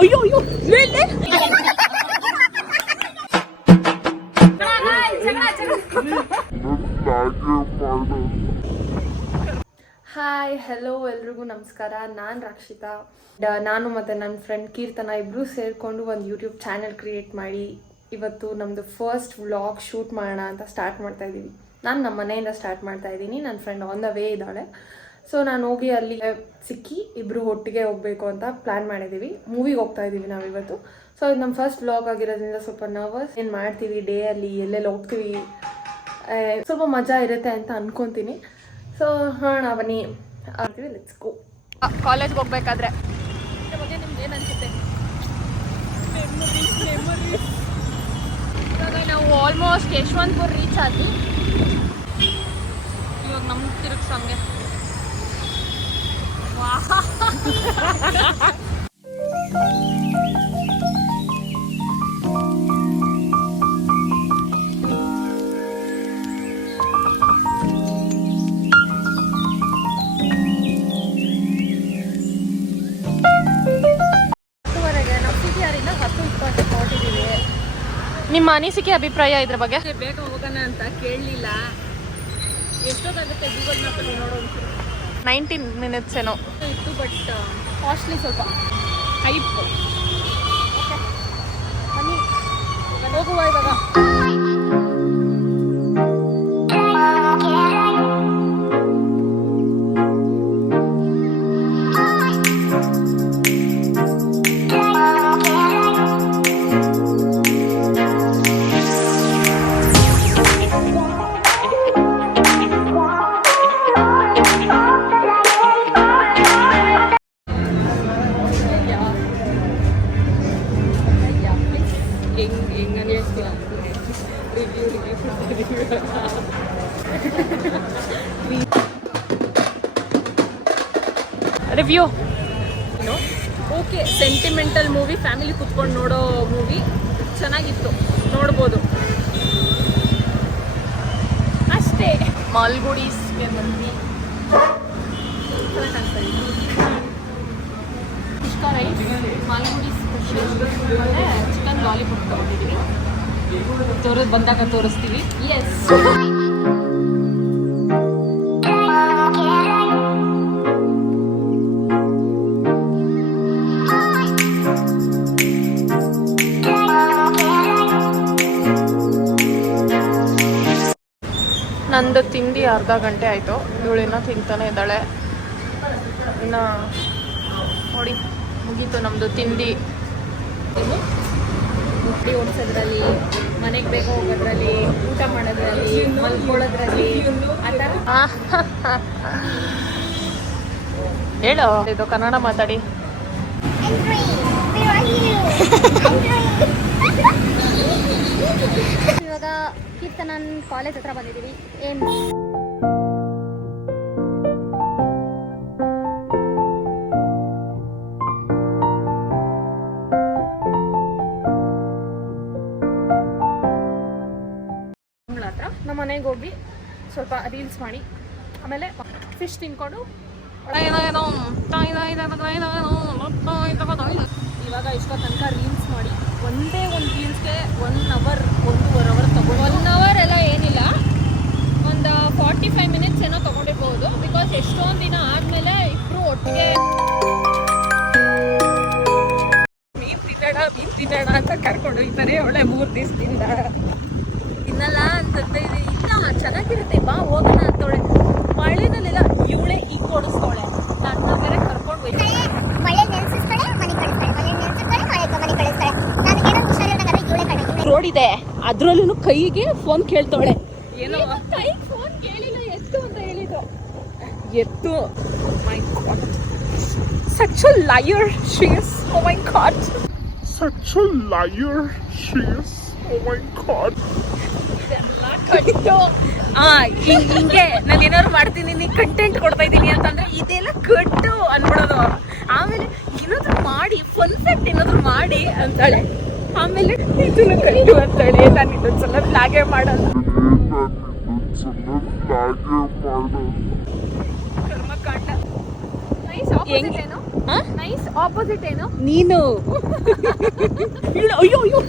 ಅಯ್ಯೋ ಅಯ್ಯೋ hi hello ಎಲ್ರಿಗೂ ನಮಸ್ಕಾರ. ನಾನು ರಕ್ಷಿತಾ. ನಾನು ಮತ್ತು ನನ್ನ ಫ್ರೆಂಡ್ ಕೀರ್ತನ ಇಬ್ಬರು ಸೇರಿಕೊಂಡು ಒಂದು ಯೂಟ್ಯೂಬ್ ಚಾನೆಲ್ ಕ್ರಿಯೇಟ್ ಮಾಡಿ ಇವತ್ತು ನಮ್ಮದು ಫಸ್ಟ್ ವ್ಲಾಗ್ ಶೂಟ್ ಮಾಡೋಣ ಅಂತ ಸ್ಟಾರ್ಟ್ ಮಾಡ್ತಾ ಇದ್ದೀವಿ. ನಾನು ನಮ್ಮ ಮನೆಯಿಂದ ಸ್ಟಾರ್ಟ್ ಮಾಡ್ತಾ ಇದ್ದೀನಿ. ನನ್ನ ಫ್ರೆಂಡ್ ಆನ್ ದ ವೇ ಇದ್ದಾಳೆ. ಸೊ ನಾನು ಹೋಗಿ ಅಲ್ಲಿ ಸಿಕ್ಕಿ ಇಬ್ಬರು ಒಟ್ಟಿಗೆ ಹೋಗಬೇಕು ಅಂತ ಪ್ಲ್ಯಾನ್ ಮಾಡಿದ್ದೀವಿ. ಮೂವಿಗೆ ಹೋಗ್ತಾ ಇದ್ದೀವಿ ನಾವಿವತ್ತು. ಸೊ ಇದು ನಮ್ಮ ಫಸ್ಟ್ ವ್ಲಾಗ್ ಆಗಿರೋದ್ರಿಂದ ಸ್ವಲ್ಪ ನರ್ವಸ್. ಏನು ಮಾಡ್ತೀವಿ ಡೇ ಅಲ್ಲಿ, ಎಲ್ಲೆಲ್ಲಿ ಹೋಗ್ತೀವಿ, ಸ್ವಲ್ಪ ಮಜಾ ಇರುತ್ತೆ ಅಂತ ಅನ್ಕೊತೀನಿ. ಸೊ ಹಾಂ ಬನ್ನಿ ಆಗ್ತೀವಿ. Let's go. ಕಾಲೇಜ್ಗೆ ಹೋಗ್ಬೇಕಾದ್ರೆ ಬಗ್ಗೆ ನಿಮ್ಗೆ ಏನು ಅನಿಸುತ್ತೆ? ಇವಾಗ ನಾವು ಆಲ್ಮೋಸ್ಟ್ ಯಶವಂತಪುರ ರೀಚ್ ಆದ್ವಿ. ಇವಾಗ ನಮ್ಮ ತಿರುಗ್ಸಂಗೆ ನಿಮ್ಮ ಅನಿಸಿಕೆ ಅಭಿಪ್ರಾಯ ಇದ್ರ ಬಗ್ಗೆ? ಬೇಗ ಹೋಗೋಣ ಅಂತ ಕೇಳಲಿಲ್ಲ. ಎಷ್ಟೊತ್ತಾಗುತ್ತೆ ಗೂಗಲ್ ಮ್ಯಾಪಲ್ಲಿ ನೋಡೋ? 19 minutes ಏನೋ ಇತ್ತು, ಬಟ್ ಕಾಸ್ಟ್ಲಿ ಸ್ವಲ್ಪ. ಹೈಪ್. ಓಕೆ ಬನ್ನಿ ಹೋಗುವ ಇವಾಗ. Review okay, sentimental movie, family ಕುತ್ಕೊಂಡು ನೋಡೋ ಮೂವಿ. ಚೆನ್ನಾಗಿತ್ತು, ನೋಡ್ಬೋದು ಅಷ್ಟೇ. ಮಾಲ್ಗುಡೀಸ್ಗೆ ಬಂದ್ವಿ. ಕುಷ್ಕಾ ರೈಸ್, ಮಾಲ್ಗುಡೀಸ್ ಸ್ಪೆಷಲ್ ಮತ್ತು ಚಿಕನ್ ಲಾಲಿಪಾಪ್ ತಗೊಂಡಿದ್ದೀವಿ. ಬಂದಾಗ ತೋರಿಸ್ತೀವಿ. ಎಸ್, ನಂದು ತಿಂಡಿ ಅರ್ಧ ಗಂಟೆ ಆಯಿತು. ಇವಳಿನ್ನ ತಿಂತಾನೆ ಇದ್ದಾಳೆ. ಇನ್ನು ನೋಡಿ ಮುಗೀತು ನಮ್ಮದು ತಿಂಡಿ. ಗಾಡಿ ಓಡಿಸೋದ್ರಲ್ಲಿ, ಮನೆಗೆ ಬೇಗ ಹೋಗೋದ್ರಲ್ಲಿ, ಊಟ ಮಾಡೋದ್ರಲ್ಲಿ, ಮಲ್ಕೊಳ್ಳೋದ್ರಲ್ಲಿ ಆ ಥರ. ಹೇಳು, ಇದು ಕನ್ನಡ ಮಾತಾಡಿ. ಇವಾಗ ಕೀರ್ತನನ್ ಕಾಲೇಜ್ ಹತ್ರ ಬಂದಿದ್ದೀವಿ. ಏನು ಹತ್ರ ನಮ್ಮ ಮನೆಗೆ ಹೋಗಿ ಸ್ವಲ್ಪ ರೀಲ್ಸ್ ಮಾಡಿ ಆಮೇಲೆ ಫಿಶ್ ತಿನ್ಕೊಂಡು ಇವಾಗ ಇಷ್ಟೋ ತನಕ ರೀಲ್ಸ್ ಮಾಡಿ ಒಂದೇ ಒಂದು ರೀಲ್ಸ್ಗೆ 1 hour 1.5 hour ತಗೊಂಡು. 1 hour ಎಲ್ಲ ಏನಿಲ್ಲ, ಒಂದು 45 minutes ಏನೋ ತೊಗೊಂಡಿರ್ಬೋದು. ಬಿಕಾಸ್ ಎಷ್ಟೊಂದು ದಿನ ಆದಮೇಲೆ ಇಬ್ಬರು ಒಟ್ಟಿಗೆ ಮೀನು ತಿನ್ನೋಣ ಅಂತ ಕರ್ಕೊಂಡು ಹೋಗ್ತಾರೆ. ಒಳ್ಳೆ 3 ದಿವಸದಿಂದ ತಿನ್ನಲ್ಲ ಅಂತಂದ್ರೆ ಇಲ್ಲ ಚೆನ್ನಾಗಿರುತ್ತೆ ಬಾ ಹೋಗೋಣ ಅಂತವಳೆ. ಮಳೆನಲ್ಲೆಲ್ಲ ಇವಳೆ ಈಗ ಓಡಿಸ್ತಾವಳೆ. ನನ್ನ ಬೇರೆ ಕರ್ಕೊಂಡು ಹೋಯ್ತು. ರೋಡ್ ಇದೆ, ಅದ್ರಲ್ಲೂ ಕೈಗೆ ಫೋನ್ ಕೇಳ್ತಾವಳೆ. ಏನೋ ಕೈ ಫೋನ್ ಕೇಳಿಲ್ಲ, ಎತ್ತು ಅಂತ ಹೇಳಿದ್ರು. ಎತ್ತು. ಮೈ god, such a liar she is. Oh my god, such a liar she is. Oh my god. ಕಟ್ಟು ಹಿಂಗೆ ನಾನು ಏನಾದ್ರು ಮಾಡ್ತೀನಿ, ನೀ ಕಂಟೆಂಟ್ ಕೊಡ್ತಾ ಇದ್ದೀನಿ ಅಂತಂದ್ರೆ ಇದೆಲ್ಲ ಕಟ್ಟು ಅನ್ಬಿಡೋದು. ಆಮೇಲೆ ಏನಾದ್ರು ಮಾಡಿ ಫನ್ ಫ್ಯಾಕ್ಟ್ ಏನಾದ್ರು ಮಾಡಿ ಅಂತಾಳೆ. ಆಮೇಲೆ ಇದನ್ನು ಕಟ್ಟು ಅಂತಾಳೆ. ನಾನು ಇನ್ನೊಂದ್ಸಲ ಬ್ಲಾಗೇ ಮಾಡಲ್ಲ. ಕರ್ಮಕಾಂಡ. ನೈಸ್ ಆಪೋಸಿಟ್ ಏನು ನೈಸ್ ಆಪೋಸಿಟ್ ಏನು ನೀನು ಅಯ್ಯೋ ಅಯ್ಯೋ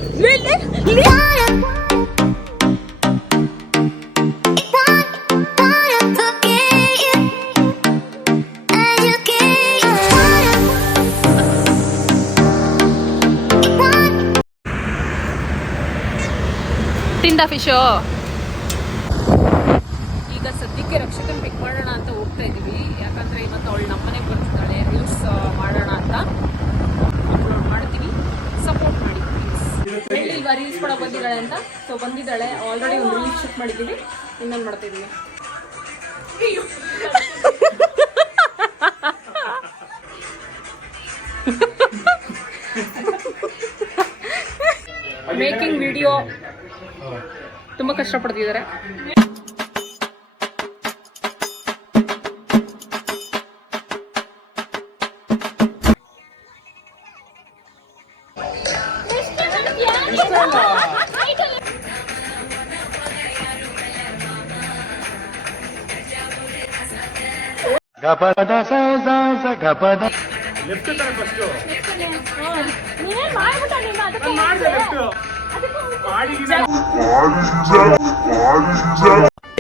ತಿಂದ ಫಿಶು. ಈಗ ಸದ್ಯಕ್ಕೆ ರಕ್ಷಕನ್ ಪಿಕ್ ಮಾಡೋಣ ಅಂತ ಹೋಗ್ತಾ ಇದೀವಿ. ಯಾಕಂದ್ರೆ ಇವತ್ತು ಅವಳು ನಮ್ಮನೆಗೆ ಬರ್ತಿದ್ದಾಳೆ, ರೀಲ್ಸ್ ಮಾಡೋಣ ಅಂತ. ಅಪ್ಲೋಡ್ ಮಾಡ್ತೀವಿ, ಸಪೋರ್ಟ್ ಮಾಡಿ ಪ್ಲೀಸ್. ಹೇಳಿಲ್ವಾ ರೀಲ್ಸ್ ಕೂಡ ಬಂದಿದ್ದಾಳೆ ಅಂತ? ಸೊ ಬಂದಿದ್ದಾಳೆ, ಆಲ್ರೆಡಿ ಒಂದು ರೀಲ್ಸ್ ಶೂಟ್ ಮಾಡಿದ್ದೀವಿ, ಇನ್ನೊಂದು ಮಾಡ್ತಾ ಇದೀವಿ. ಮೇಕಿಂಗ್ ವಿಡಿಯೋ ತುಂಬಾ ಕಷ್ಟಪಡ್ತಿದ್ದಾರೆ.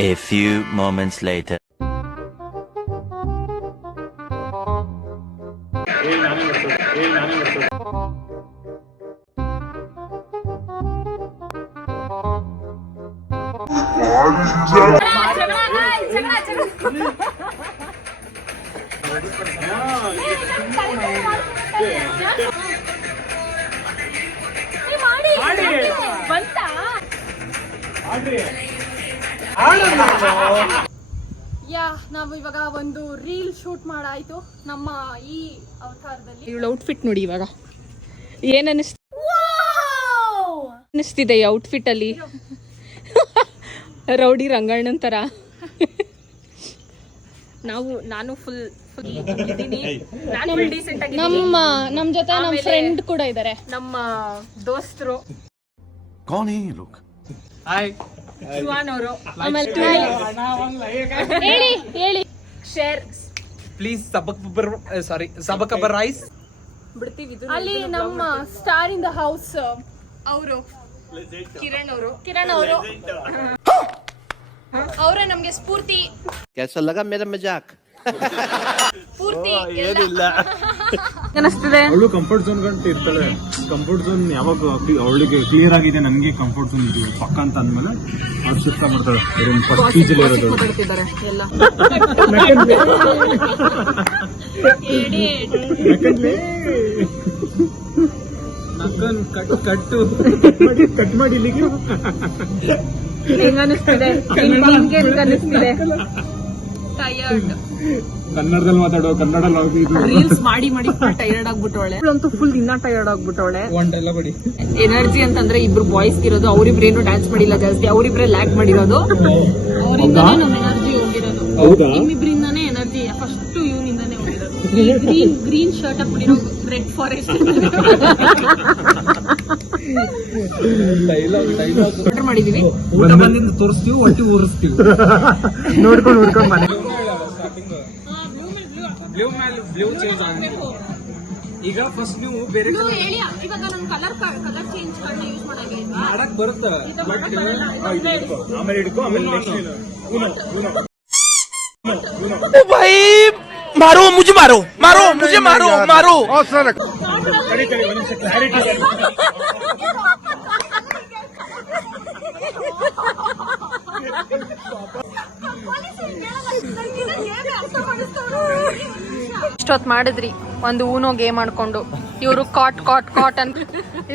A few moments later. ನಾವು ಇವಾಗ ಒಂದು ರೀಲ್ ಶೂಟ್ ಮಾಡಾಯ್ತು ನಮ್ಮ ಈ ಅವತಾರದಲ್ಲಿ. ಇವಳ ಔಟ್ಫಿಟ್ ನೋಡಿ ಇವಾಗ ಏನ್ ಅನಿಸ್ತಿದೆ ಈ ಔಟ್ಫಿಟ್ ಅಲ್ಲಿ? ರೌಡಿ ರಂಗಣ್ಣನ್ ತರ. ನಾನು ಫುಲ್ ಡೀಸೆಂಟ್ ಆಗಿ. ನಮ್ಮ ಜೊತೆ ನಮ್ಮ ಫ್ರೆಂಡ್ ಕೂಡ ಇದ್ದಾರೆ, ನಮ್ಮ ದೋಸ್ತರು. कौन है ये लोग? ಸುಹಾನ್ ಅವರು. ಹೇಳಿ ಹೇಳಿ ಶೇರ್ ಪ್ಲೀಸ್ ಸಬಕ ಬರ್ ರೈಸ್ ಬಿಡ್ತೀವಿ. ಅಲ್ಲಿ ನಮ್ಮ ಸ್ಟಾರ್ ಇನ್ ದ ಹೌಸ್ ಅವರು ಕಿರಣ್ ಅವರು ಅವರೇ ನಮ್ಗೆ ಸ್ಫೂರ್ತಿ. कैसा लगा मेरा मजाक? ಏನಿಲ್ಲ. ಅನಿಸ್ತಿದೆ ಅವಳು ಕಂಫರ್ಟ್ ಝೋನ್ ಗಂಟ ಇರ್ತಾಳೆ. ಕಂಫರ್ಟ್ ಝೋನ್ ಯಾವಾಗ ಅವಳಿಗೆ ಕ್ಲಿಯರ್ ಆಗಿದೆ ನನಗೆ ಕಂಫರ್ಟ್ ಝೋನ್ ಇದು ಪಕ್ಕ ಅಂತ ಅಂದ್ಮೇಲೆ ಅವ್ರು ಶಿಫ್ಟ್ ಮಾಡ್ತಾಳೆ. ಫಸ್ಟ್ ಪೀಜಲ್ಲಿ ಇರೋದು ಮಾತಾಡ್ತಿದ್ದಾರೆ ಎಲ್ಲ. ಕಟ್ಟು ಕಟ್ ಮಾಡಿ ಇಲ್ಲಿಗೆ ಹೆಂಗ ಅನಿಸ್ತಿದೆ? ನಿಮ್ಗೆ ಹೆಂಗ ಅನಿಸ್ತಿದೆ? ಟಯರ್ಡ್. ಕನ್ನಡದಲ್ಲಿ ಮಾತಾಡೋ ಕನ್ನಡದಲ್ಲಿ ರೀಲ್ಸ್ ಮಾಡಿ ಟಯರ್ಡ್ ಆಗ್ಬಿಟ್ಟವಳೆ ಅಂತೂ. ಫುಲ್ ಇನ್ನ ಟಯರ್ಡ್ ಆಗ್ಬಿಟ್ಟವಳೆ. ಒಂಟೆಲ್ಲ ಬಡಿ ಎನರ್ಜಿ ಅಂತಂದ್ರೆ ಇಬ್ರು ಬಾಯ್ಸ್ ಇರೋದು, ಅವ್ರಿಬ್ರೇನು ಡ್ಯಾನ್ಸ್ ಮಾಡಿಲ್ಲ ಜಾಸ್ತಿ, ಅವರಿಬ್ರೆ ಲ್ಯಾಕ್ ಮಾಡಿರೋದು. ಅವರಿಂದಾನೇ ನಮ್ಮ ಎನರ್ಜಿ ಹೋಗಿರೋದು. ಹೌದಾ? ನಿಮ್ಮಿಬ್ರಿಂದಾನೇ ಎನರ್ಜಿ ಫಸ್ಟ್ ಇವನಿಂದಾನೇ ಹೋಗಿರೋದು. ಗ್ರೀನ್ ಶರ್ಟ್ ಹಾಕ್ಬಿಟ್ಟಿರೋ ರೆಡ್ ಫಾರೆಸ್ಟ್ ಆರ್ಡರ್ ಮಾಡಿದೀವಿ. ಊಟ ಬಂದಿಂದ ತೋರಿಸ್ತೀವಿ, ಒಟ್ಟಿ ಊರಿಸ್ತೀವಿ. ನೋಡ್ಕೊಂಡು ಮನೆ ಬ್ಲೂ ಚೇಂಜ್ ಆಗಬೇಕು. ಈಗ ಫಸ್ಟ್ ನೀವು ಬೇರೆ ಹೇಳಿ ಇವಾಗ ನನ್ ಕಲರ್ ಚೇಂಜ್ ಕಾರ್ಡ್ ಯೂಸ್ ಮಾಡಕ್ಕೆ ಮಾಡಕ್ ಬರುತ್ತೆ. ಆಮೇಲೆ ಹಿಡ್ಕೊ, ಆಮೇಲೆ भाई मारो मुझे, मारो मुझे, मारो ಕಡಿ ಒಂದ್ ನಿಮಿಷ ಕ್ಲಾರಿಟಿ. ಇಷ್ಟೊತ್ತು ಮಾಡಿದ್ರಿ ಒಂದು ಊನೋ ಗೇಮ್ ಆಡ್ಕೊಂಡು. ಇವರು ಕಾಟ್ ಅಂತ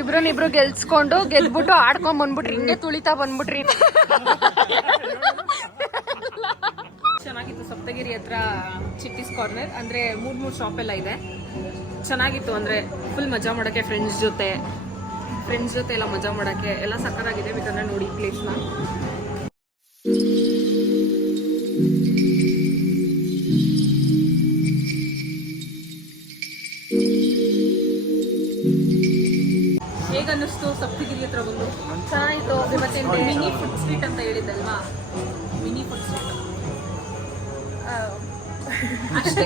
ಇಬ್ರು ಗೆಲ್ಸ್ಕೊಂಡು ಗೆದ್ಬಿಟ್ಟು ಆಡ್ಕೊಂಡ್ ಬಂದ್ಬಿಟ್ರಿ, ಹಿಂಗೆ ತುಳಿತಾ ಬಂದ್ಬಿಟ್ರಿ. ಚೆನ್ನಾಗಿತ್ತು. ಸಪ್ತಗಿರಿ ಹತ್ರ ಚಿಟ್ಟೀಸ್ ಕಾರ್ನರ್ ಅಂದ್ರೆ ಮೂರ್ ಶಾಪ್ ಎಲ್ಲ ಇದೆ. ಚೆನ್ನಾಗಿತ್ತು. ಅಂದ್ರೆ ಫುಲ್ ಮಜಾ ಮಾಡಕ್ಕೆ ಫ್ರೆಂಡ್ಸ್ ಜೊತೆ ಎಲ್ಲ ಮಜಾ ಮಾಡಕ್ಕೆ ಎಲ್ಲ ಸಕ್ಕತ್ತಾಗಿದೆ. ಬೇಕಂದ್ರೆ ನೋಡಿ ಪ್ಲೇಸ್ನ. ಹೇಗನ್ನಿಸ್ತು ಸಪ್ತಗಿರಿ ಹತ್ರ ಬಂದು? ಚೆನ್ನಾಗಿತ್ತು. ಮತ್ತೆ ಮಿನಿ ಫುಡ್ ಸ್ಟ್ರೀಟ್ ಅಂತ ಹೇಳಿದ್ದಲ್ವಾ, ಮಿನಿ ಫುಡ್ ಸ್ಟ್ರೀಟ್ ಅಷ್ಟೇ.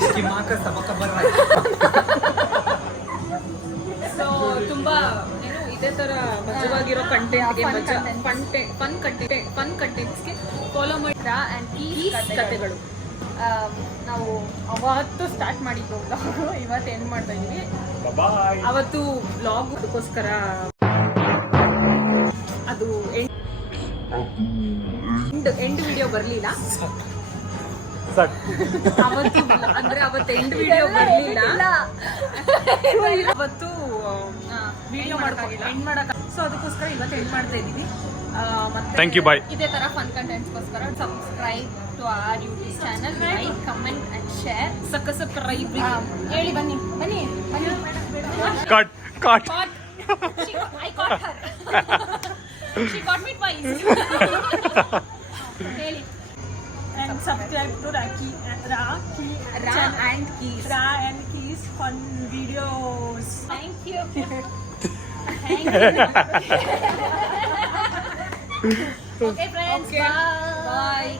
इसकी माँ का सबक बन रहा है. ಮಜವಾಗಿರೋ ಕಂಟೆಂಟ್ಗೆ ಫನ್ ಕಂಟೆಂಟ್ಸ್ಗೆ ಫಾಲೋ ಮಾಡಿರಾ ಆ್ಯಂಡ್ ಈ ಕಥೆಗಳು. ನಾವು ಅವತ್ತು ಸ್ಟಾರ್ಟ್ ಮಾಡಿದ್ದು ವ್ಲಾಗು, ಇವತ್ತು ಎಂಡ್ ಮಾಡ್ತಾ ಇದೀವಿ. ಅವತ್ತು ವ್ಲಾಗ್ ಅದಕ್ಕೋಸ್ಕರ ಅದು ಎಂಡ್ ವಿಡಿಯೋ ಬರಲಿಲ್ಲ. ಅವತ್ತು ಅಂದ್ರೆ ಅವತ್ತು ಎಂಡ್ ವಿಡಿಯೋ ಬರಲಿಲ್ಲ. ಅವತ್ತು ವಿಡಿಯೋ ಎಂಡ್ ಮಾಡಕ್, ಸೊ ಅದಕ್ಕೋಸ್ಕರ ಇವತ್ತು ಎಂಡ್ ಮಾಡ್ತಾ ಇದೀವಿ. ಮತ್ತೆ ಥ್ಯಾಂಕ್ ಯು, ಬಾಯ್. ಇದೇ ತರ ಫನ್ ಕಂಟೆಂಟ್ಸ್ಗೋಸ್ಕರ subscribe to our YouTube channel, like, comment and share. Subscribe ಹೇಳಿ ಬನ್ನಿ ಬನ್ನಿ ಬನ್ನಿ. Cut cut I got her. She got me twice. ಹೇಳಿ. and subscribe to Raki and Keys fun videos. Thank you. Okay friends, bye.